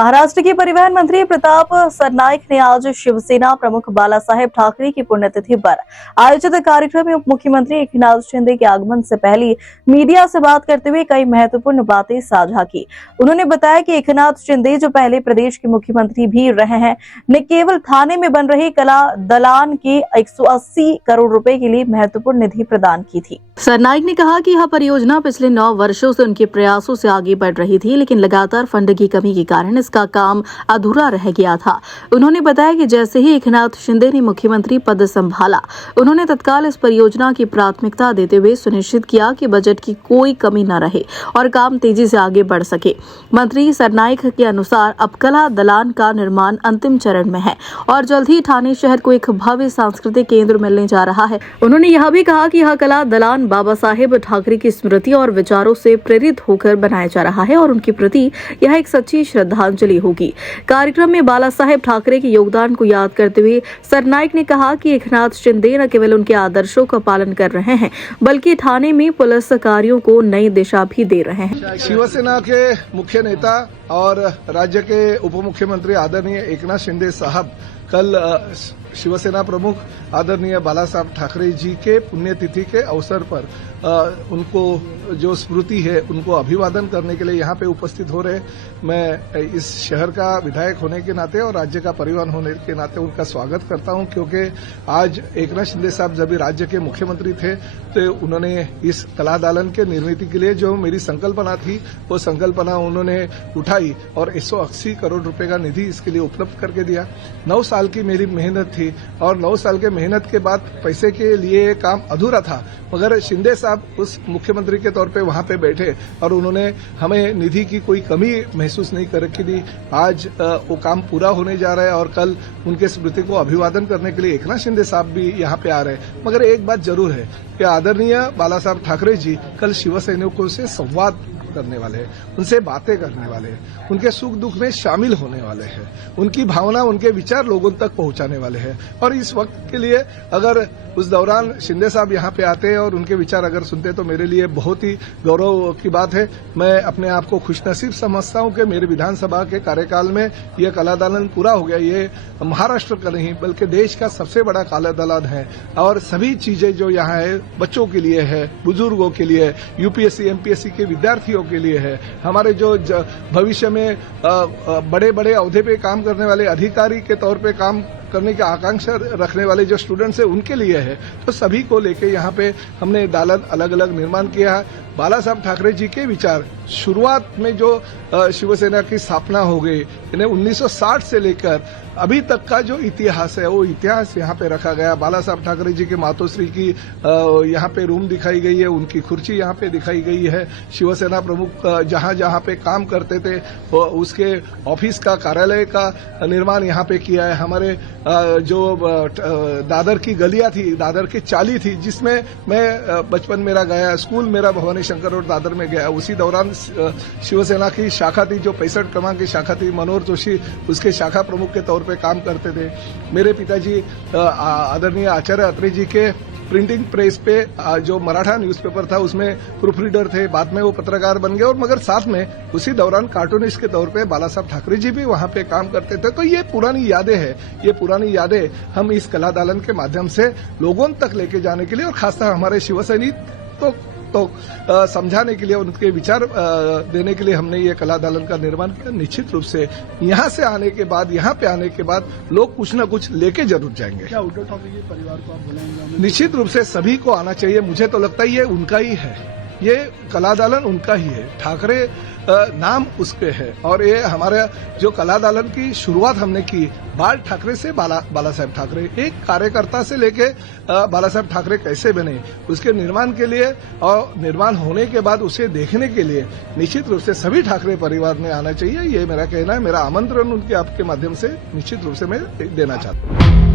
महाराष्ट्र के परिवहन मंत्री प्रताप सरनाईक ने आज शिवसेना प्रमुख बालासाहेब ठाकरे की पुण्यतिथि पर आयोजित कार्यक्रम में उप मुख्यमंत्री एकनाथ शिंदे के आगमन से पहले मीडिया से बात करते हुए कई महत्वपूर्ण बातें साझा की। उन्होंने बताया कि एकनाथ शिंदे, जो पहले प्रदेश के मुख्यमंत्री भी रहे हैं, ने केवल थाने में बन रही कला दलान के 180 करोड़ रुपए के लिए महत्वपूर्ण निधि प्रदान की थी। सरनाईक ने कहा कि यह परियोजना पिछले 9 वर्षों से उनके प्रयासों से आगे बढ़ रही थी, लेकिन लगातार फंड की कमी के कारण इसका काम अधूरा रह गया था। उन्होंने बताया कि जैसे ही एकनाथ शिंदे ने मुख्यमंत्री पद संभाला, उन्होंने तत्काल इस परियोजना की प्राथमिकता देते हुए सुनिश्चित किया कि बजट की कोई कमी न रहे और काम तेजी से आगे बढ़ सके। मंत्री सरनाईक के अनुसार अब कला दलान का निर्माण अंतिम चरण में है और जल्द ही ठाणे शहर को एक भव्य सांस्कृतिक केंद्र मिलने जा रहा है। उन्होंने यह भी कहा कि यह कला दलान बाबा साहेब ठाकरे की स्मृति और विचारों से प्रेरित होकर बनाया जा रहा है और उनके प्रति यह एक सच्ची श्रद्धांजलि होगी। कार्यक्रम में बाला साहेब ठाकरे के योगदान को याद करते हुए सरनाईक ने कहा कि एकनाथ शिंदे न केवल उनके आदर्शों का पालन कर रहे हैं, बल्कि ठाणे में पुलिस कार्यों को नई दिशा भी दे रहे हैं। शिवसेना के मुख्य नेता और राज्य के उप मुख्यमंत्री आदरणीय एकनाथ शिंदे साहब कल शिवसेना प्रमुख आदरणीय बाला साहब ठाकरे जी के पुण्यतिथि के अवसर पर उनको जो स्मृति है उनको अभिवादन करने के लिए यहाँ पे उपस्थित हो रहे। मैं इस शहर का विधायक होने के नाते और राज्य का परिवहन होने के नाते उनका स्वागत करता हूँ, क्योंकि आज एकनाथ शिंदे साहब जब भी राज्य के मुख्यमंत्री थे तो उन्होंने इस कला दालन के निर्मित के लिए जो मेरी संकल्पना थी वो संकल्पना उन्होंने उठाई और 180 करोड़ रुपए का निधि इसके लिए उपलब्ध करके दिया। 9 साल की मेरी मेहनत थी और 9 साल के मेहनत के बाद पैसे के लिए काम अधूरा था, मगर शिंदे साहब उस मुख्यमंत्री के तौर पे वहां पे बैठे और उन्होंने हमें निधि की कोई कमी महसूस नहीं करके दी। आज वो काम पूरा होने जा रहा है और कल उनके स्मृति को अभिवादन करने के लिए एकनाथ शिंदे साहब भी यहाँ पे आ रहे हैं। मगर एक बात जरूर है कि आदरणीय बाला साहब ठाकरे जी कल शिवसैनिकों से संवाद करने वाले हैं, उनसे बातें करने वाले हैं, उनके सुख दुख में शामिल होने वाले हैं, उनकी भावना, उनके विचार लोगों तक पहुंचाने वाले हैं। और इस वक्त के लिए अगर उस दौरान शिंदे साहब यहाँ पे आते हैं और उनके विचार अगर सुनते तो मेरे लिए बहुत ही गौरव की बात है। मैं अपने आप को खुशनसीब समझता हूँ कि मेरे विधानसभा के कार्यकाल में यह कला दालन पूरा हो गया। ये महाराष्ट्र का नहीं बल्कि देश का सबसे बड़ा कला दालन है और सभी चीजें जो यहाँ है बच्चों के लिए है, बुजुर्गों के लिए, यूपीएससी एमपीएससी के विद्यार्थियों के लिए है, हमारे जो भविष्य में बड़े बड़े ओहदे पे काम करने वाले अधिकारी के तौर पे काम करने की आकांक्षा रखने वाले जो स्टूडेंट्स हैं उनके लिए है। तो सभी को लेके यहाँ पे हमने दालन अलग अलग निर्माण किया है। बाला साहब ठाकरे जी के विचार शुरुआत में जो शिवसेना की स्थापना हो गई, इन्हें 1960 से लेकर अभी तक का जो इतिहास है वो इतिहास यहाँ पे रखा गया। बाला साहब ठाकरे जी के मातोश्री की यहाँ पे रूम दिखाई गई है, उनकी कुर्सी यहाँ पे दिखाई गई है। शिवसेना प्रमुख जहाँ जहाँ पे काम करते थे उसके ऑफिस का, कार्यालय का निर्माण यहाँ पे किया है। हमारे जो दादर की गलियां थी, दादर की चाली थी, जिसमें मैं बचपन मेरा गया, स्कूल मेरा भवानी शंकर रोड दादर में गया। उसी दौरान शिवसेना की शाखा थी जो 65 क्रमांक की शाखा थी, मनोहर जोशी उसके शाखा प्रमुख के तौर पे काम करते थे। मेरे पिताजी आदरणीय आचार्य अत्रे जी के प्रिंटिंग प्रेस पे जो मराठा न्यूज़पेपर था उसमें प्रूफ रीडर थे, बाद में वो पत्रकार बन गए और मगर साथ में उसी दौरान कार्टूनिस्ट के तौर पे बाला साहब ठाकरे जी भी वहां पे काम करते थे। तो ये पुरानी यादें हैं, ये पुरानी यादें हम इस कला दालन के माध्यम से लोगों तक लेके जाने के लिए और खासकर हमारे शिवसैनिक तो समझाने के लिए, उनके विचार देने के लिए हमने ये कला दालन का निर्माण किया। निश्चित रूप से यहाँ से आने के बाद, यहाँ पे आने के बाद लोग कुछ न कुछ लेके जरूर जाएंगे। क्या उद्धव ठाकरे परिवार को आप बुलाएंगे? निश्चित रूप से सभी को आना चाहिए। मुझे तो लगता है ये उनका ही है, ये कला दालन उनका ही है। ठाकरे नाम उसके है और ये हमारे जो कला दालन की शुरुआत हमने की बाल ठाकरे से बाला साहेब ठाकरे, एक कार्यकर्ता से लेके बाला साहेब ठाकरे कैसे बने उसके निर्माण के लिए और निर्माण होने के बाद उसे देखने के लिए निश्चित रूप से सभी ठाकरे परिवार में आना चाहिए। ये मेरा कहना है, मेरा आमंत्रण उनके आपके माध्यम से निश्चित रूप से मैं देना चाहता हूँ।